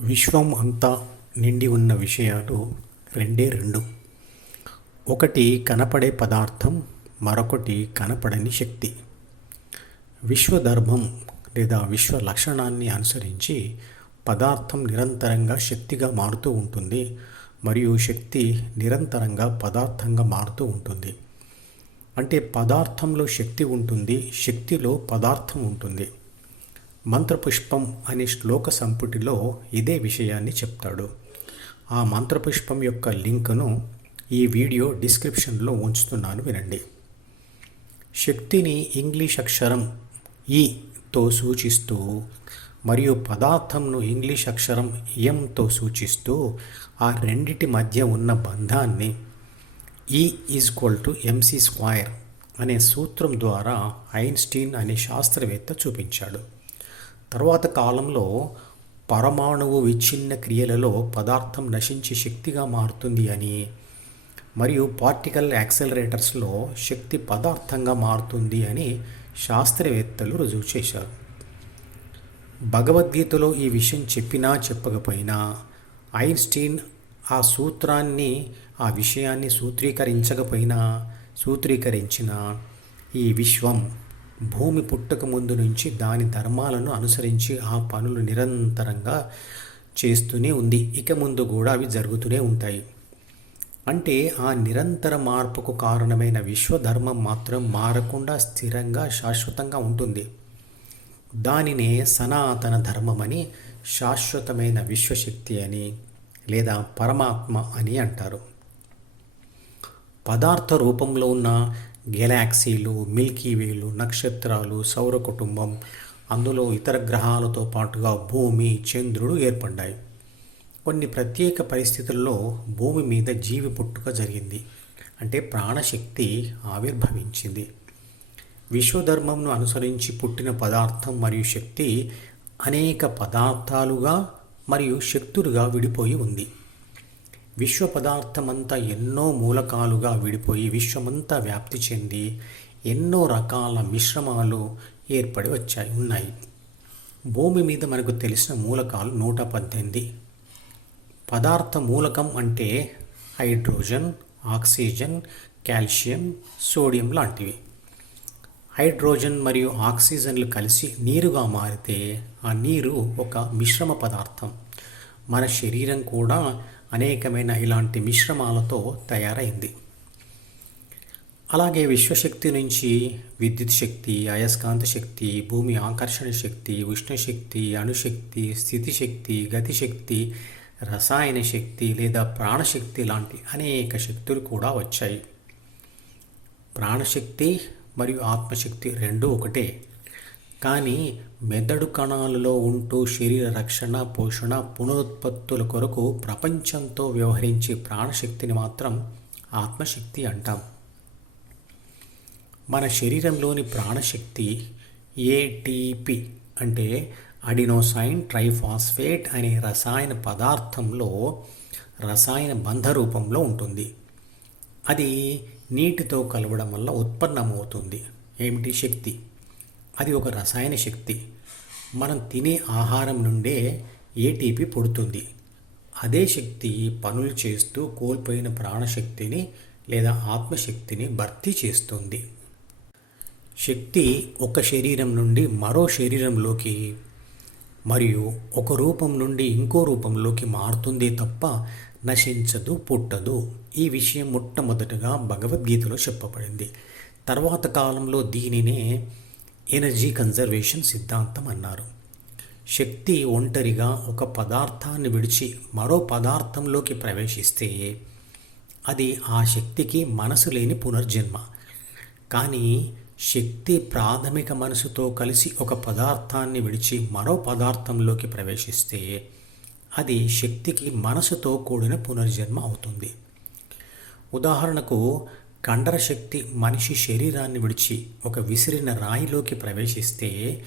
విశ్వం అంతా నిండి ఉన్న విషయాలు రెండే రెండు. ఒకటి కనపడే పదార్థం మరొకటి కనపడని శక్తి. విశ్వధర్మం లేదా విశ్వ లక్షణాన్ని అనుసరించి పదార్థం నిరంతరంగా శక్తిగా మారుతూ ఉంటుంది మరియు శక్తి నిరంతరంగా పదార్థంగా మారుతూ ఉంటుంది. అంటే పదార్థంలో శక్తి ఉంటుంది శక్తిలో పదార్థం ఉంటుంది. మంత్రపుష్పం అనే శ్లోక సంపుటిలో ఇదే విషయాన్ని చెప్తాడు. ఆ మంత్రపుష్పం యొక్క లింక్ను ఈ వీడియో డిస్క్రిప్షన్లో ఉంచుతున్నాను వినండి. శక్తిని ఇంగ్లీష్ అక్షరం ఈతో సూచిస్తూ మరియు పదార్థంను ఇంగ్లీష్ అక్షరం ఎంతో సూచిస్తూ ఆ రెండిటి మధ్య ఉన్న బంధాన్ని ఈ ఈజ్క్వల్ టు ఎంసీ స్క్వైర్ అనే సూత్రం ద్వారా ఐన్స్టీన్ అనే శాస్త్రవేత్త చూపించాడు. తర్వాత కాలంలో పరమాణువు విచ్ఛిన్న క్రియలలో పదార్థం నశించి శక్తిగా మారుతుంది అని మరియు పార్టికల్ యాక్సలరేటర్స్లో శక్తి పదార్థంగా మారుతుంది అని శాస్త్రవేత్తలు రుజువు చేశారు. భగవద్గీతలో ఈ విషయం చెప్పినా చెప్పకపోయినా ఐన్స్టీన్ ఆ సూత్రాన్ని ఆ విషయాన్ని సూత్రీకరించకపోయినా సూత్రీకరించిన ఈ విశ్వం భూమి పుట్టక ముందు నుంచి దాని ధర్మాలను అనుసరించి ఆ పనులు నిరంతరంగా చేస్తూనే ఉంది. ఇక ముందు కూడా అవి జరుగుతూనే ఉంటాయి. అంటే ఆ నిరంతర మార్పుకు కారణమైన విశ్వధర్మం మాత్రం మారకుండా స్థిరంగా శాశ్వతంగా ఉంటుంది. దానినే సనాతన ధర్మమని శాశ్వతమైన విశ్వశక్తి అని లేదా పరమాత్మ అని అంటారు. పదార్థ రూపంలో ఉన్న గెలాక్సీలు మిల్కీవేలు నక్షత్రాలు సౌర కుటుంబం అందులో ఇతర గ్రహాలతో పాటుగా భూమి చంద్రుడు ఏర్పడ్డాయి. కొన్ని ప్రత్యేక పరిస్థితుల్లో భూమి మీద జీవి పుట్టుక జరిగింది. అంటే ప్రాణశక్తి ఆవిర్భవించింది. విశ్వధర్మంను అనుసరించి పుట్టిన పదార్థం మరియు శక్తి అనేక పదార్థాలుగా మరియు శక్తులుగా విడిపోయి ఉంది. విశ్వ పదార్థమంతా ఎన్నో మూలకాలుగా విడిపోయి విశ్వమంతా వ్యాప్తి చెంది ఎన్నో రకాల మిశ్రమాలు ఏర్పడి వచ్చాయి ఉన్నాయి. భూమి మీద మనకు తెలిసిన మూలకాలు నూట పద్దెనిమిది. పదార్థ మూలకం అంటే హైడ్రోజన్ ఆక్సిజన్ కాల్షియం సోడియం లాంటివి. హైడ్రోజన్ మరియు ఆక్సిజన్లు కలిసి నీరుగా మారితే ఆ నీరు ఒక మిశ్రమ పదార్థం. మన శరీరం కూడా అనేకమైన ఇలాంటి మిశ్రమాలతో తయారైంది. అలాగే విశ్వశక్తి నుంచి విద్యుత్ శక్తి అయస్కాంత శక్తి భూమి ఆకర్షణ శక్తి ఉష్ణశక్తి అణుశక్తి స్థితిశక్తి గతిశక్తి రసాయన శక్తి లేదా ప్రాణశక్తి లాంటి అనేక శక్తులు కూడా వచ్చాయి. ప్రాణశక్తి మరియు ఆత్మశక్తి రెండు ఒకటే. కానీ మెదడు కణాలలో ఉంటూ శరీర రక్షణ పోషణ పునరుత్పత్తుల కొరకు ప్రపంచంతో వ్యవహరించే ప్రాణశక్తిని మాత్రం ఆత్మశక్తి అంటాం. మన శరీరంలోని ప్రాణశక్తి ఏటీపీ అంటే అడినోసైన్ ట్రైఫాస్ఫేట్ అనే రసాయన పదార్థంలో రసాయన బంధ రూపంలో ఉంటుంది. అది నీటితో కలవడం వల్ల ఉత్పన్నమవుతుంది. ఏమిటి శక్తి? అది ఒక రసాయన శక్తి. మనం తినే ఆహారం నుండే ఏటీపీ పుడుతుంది. అదే శక్తి పనులు చేస్తూ కోల్పోయిన ప్రాణశక్తిని లేదా ఆత్మశక్తిని భర్తీ చేస్తుంది. శక్తి ఒక శరీరం నుండి మరో శరీరంలోకి మరియు ఒక రూపం నుండి ఇంకో రూపంలోకి మారుతుంది తప్ప నశించదు పుట్టదు. ఈ విషయం మొట్టమొదటగా భగవద్గీతలో చెప్పబడింది. తర్వాత కాలంలో దీనినే ఎనర్జీ కన్జర్వేషన్ సిద్ధాంతం అన్నారు. శక్తి ఒంటరిగా ఒక పదార్థాన్ని విడిచి మరో పదార్థంలోకి ప్రవేశిస్తే అది ఆ శక్తికి మనసు లేని పునర్జన్మ. కానీ శక్తి ప్రాథమిక మనసుతో కలిసి ఒక పదార్థాన్ని విడిచి మరో పదార్థంలోకి ప్రవేశిస్తే అది శక్తికి మనసుతో కూడిన పునర్జన్మ అవుతుంది. ఉదాహరణకు కండర శక్తి మనిషి శరీరాన్ని విడిచి ఒక విసిరిన రాయిలోకి ప్రవేశిస్తే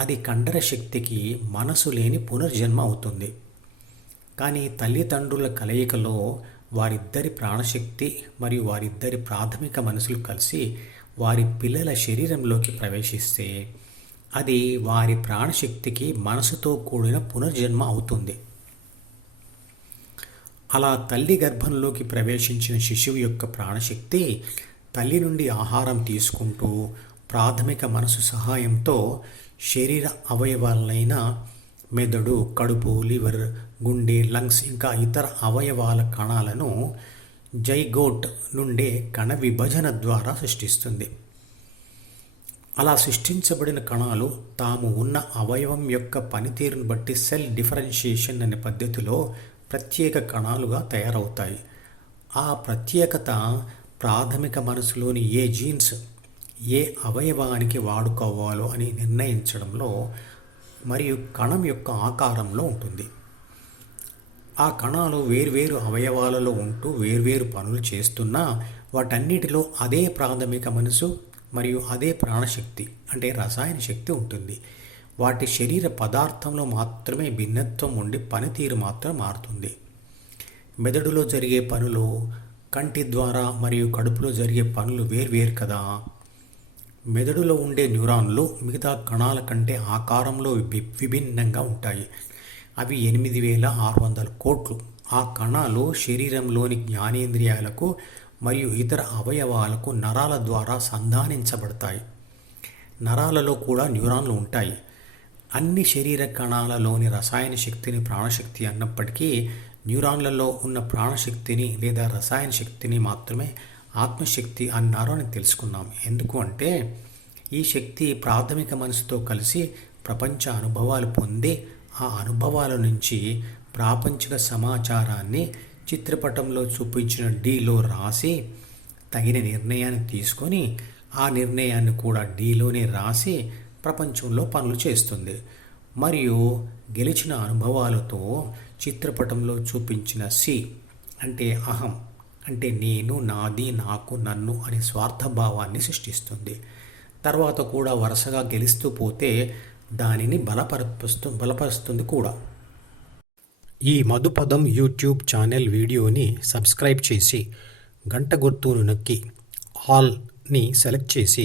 అది కండర శక్తికి మనసు లేని పునర్జన్మ అవుతుంది. కానీ తల్లిదండ్రుల కలయికలో వారిద్దరి ప్రాణశక్తి మరియు వారిద్దరి ప్రాథమిక మనసులు కలిసి వారి పిల్లల శరీరంలోకి ప్రవేశిస్తే అది వారి ప్రాణశక్తికి మనసుతో కూడిన పునర్జన్మ అవుతుంది. అలా తల్లి గర్భంలోకి ప్రవేశించిన శిశువు యొక్క ప్రాణశక్తి తల్లి నుండి ఆహారం తీసుకుంటూ ప్రాథమిక మనసు సహాయంతో శరీర అవయవాలైన మెదడు కడుపు లివర్ గుండె లంగ్స్ ఇంకా ఇతర అవయవాల కణాలను జైగోట్ నుండే కణ విభజన ద్వారా సృష్టిస్తుంది. అలా సృష్టించబడిన కణాలు తాము ఉన్న అవయవం యొక్క పనితీరును బట్టి సెల్ డిఫరెన్షియేషన్ అనే పద్ధతిలో ప్రత్యేక కణాలుగా తయారవుతాయి. ఆ ప్రత్యేకత ప్రాథమిక మనసులోని ఏ జీన్స్ ఏ అవయవానికి వాడుకోవాలో అని నిర్ణయించడంలో మరియు కణం యొక్క ఆకారంలో ఉంటుంది. ఆ కణాలు వేర్వేరు అవయవాలలో ఉంటూ వేర్వేరు పనులు చేస్తున్నా వాటన్నిటిలో అదే ప్రాథమిక మనసు మరియు అదే ప్రాణశక్తి అంటే రసాయన శక్తి ఉంటుంది. వాటి శరీర పదార్థంలో మాత్రమే భిన్నత్వం ఉండి పనితీరు మాత్రం మారుతుంది. మెదడులో జరిగే పనులు కంటి ద్వారా మరియు కడుపులో జరిగే పనులు వేర్వేరు కదా. మెదడులో ఉండే న్యూరాన్లు మిగతా కణాల కంటే ఆకారంలో విభిన్నంగా ఉంటాయి. అవి ఎనిమిది వేల ఆరు వందల కోట్లు. ఆ కణాలు శరీరంలోని జ్ఞానేంద్రియాలకు మరియు ఇతర అవయవాలకు నరాల ద్వారా సంధానించబడతాయి. నరాలలో కూడా న్యూరాన్లు ఉంటాయి. అన్ని శరీర కణాలలోని రసాయన శక్తిని ప్రాణశక్తి అన్నప్పటికీ న్యూరాన్లలో ఉన్న ప్రాణశక్తిని లేదా రసాయన శక్తిని మాత్రమే ఆత్మశక్తి అన్నారు అని తెలుసుకున్నాం. ఎందుకు అంటే ఈ శక్తి ప్రాథమిక మనసుతో కలిసి ప్రపంచ అనుభవాలు పొంది ఆ అనుభవాల నుంచి ప్రాపంచిక సమాచారాన్ని చిత్రపటంలో చూపించిన డీలో రాసి తగిన నిర్ణయాన్ని తీసుకొని ఆ నిర్ణయాన్ని కూడా డీలోనే రాసి ప్రపంచంలో పనులు చేస్తుంది. మరియు గెలిచిన అనుభవాలతో చిత్రపటంలో చూపించిన సి అంటే అహం అంటే నేను నాది నాకు నన్ను అనే స్వార్థభావాన్ని సృష్టిస్తుంది. తర్వాత కూడా వరుసగా గెలుస్తూ పోతే దానిని బలపరుస్తు బలపరుస్తుంది కూడా. ఈ మధుపదం యూట్యూబ్ ఛానల్ వీడియోని సబ్స్క్రైబ్ చేసి గంట గుర్తును నొక్కి ఆల్ని సెలెక్ట్ చేసి